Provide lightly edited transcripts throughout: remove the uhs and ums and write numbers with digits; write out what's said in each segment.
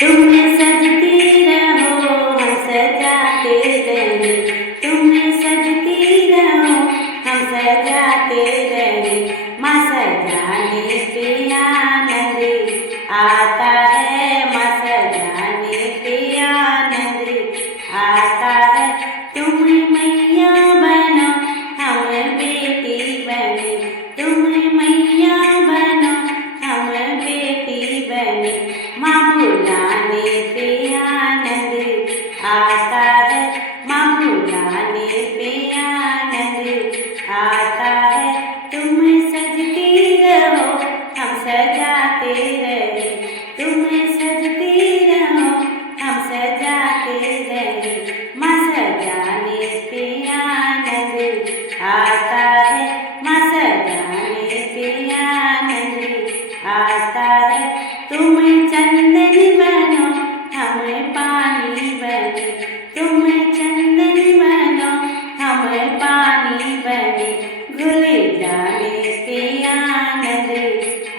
तुम सजती रहो हम सजाते रहे, तुम सजती रहो हम सजाते रहे। माँ सजाने पे आनंद आता है, माँ सजाने पे आनंद आता है। तुम मैया बनो हम बेटी बने, तुम मैया बनो हम बेटी बने। माँ बुलाने पे आनंद आता है, माँ बुलाने पे आनंद आता है। तुम सजती रहो हम सजाते रहे, तुम सजती रहो हम सजाते रहे। माँ सजाने पे आनंद आता है, माँ सजाने पे आनंद आता है। तुम चंदन बनो हम पानी बने, तुम चंदन बनो हम पानी बने। घुल जाने पे आनंद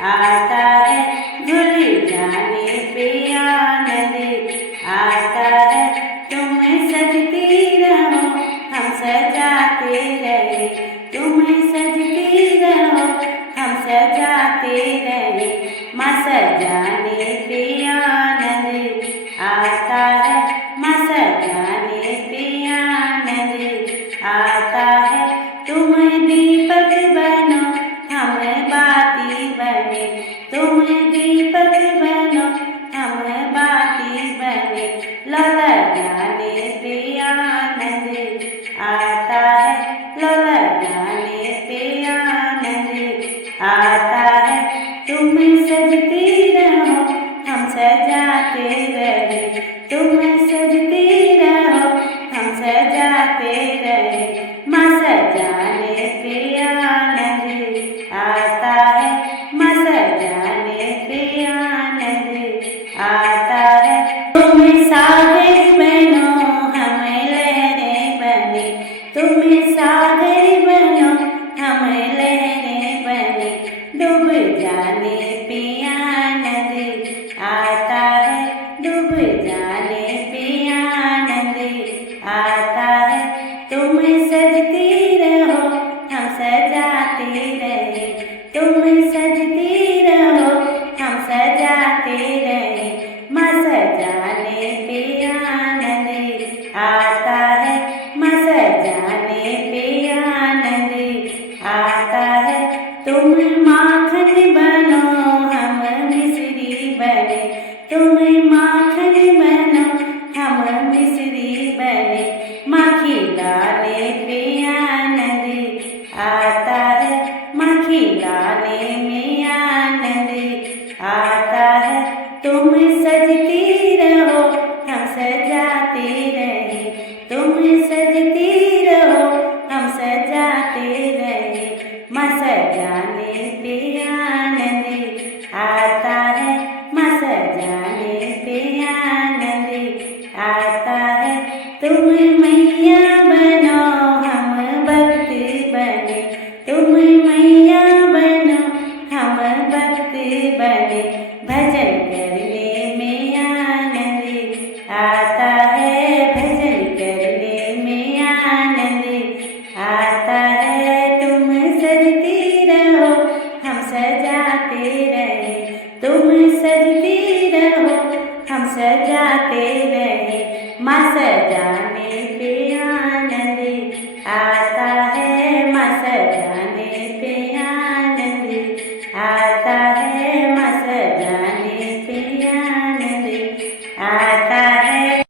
आता है, घुल जाने पे आनंद आता है। तुम सजती रहो हम सजाते रहे, तुम सजती रहो हम सजाते रहे। माँ सजाने पे आनंद आता है, माँ सजाने पे आनंद आता है। तुम दीपक बनो हम बाती बने, तुम दीपक बनो हम बाती बने। लौला जाने पे आनंद आता है, लौला जाने पे आनंद आता है। तुम सजती रहो हम सजाते रहे, तुम सजती रहो हम सजाते रहे। माँ सजाने पे आनंद आता है, माँ सजाने पे आनंद आता है। तुम सागर बनो हम लहरें बने, तुम सागर बनो हम लहरें बने। डूब जाने पे आनंद आता है, डूब जाने पे आनंद आता है। तुम सजती रहो हम सजाते रहे, तुम सजती रहो हम सजाते रहे। माँ सजाने पे आनंद आता है, माँ सजाने पे आनंद आता है। तुम माखन बनो हम मिश्री बने, तुम माखन बनो हम मिश्री बने। माँ खिलाने पे आनंद आता है, माँ खिलाने में आनंद आता है। तुम सजती रहो हम सजाते रहे, तुम सजती रहो हम सजाते रहे। माँ सजाने पे आनंद आता है, माँ सजाने पे आनंद आता है। तुम मैया बनो हम भक्त बने, तुम मैया बनो हम भक्त बने। भजन करने में आनंद आता है, भजन करने में आनंद आता है। तुम सजती रहो हम सजाते रहे, तुम सजती रहो हम सजाते रहे। माँ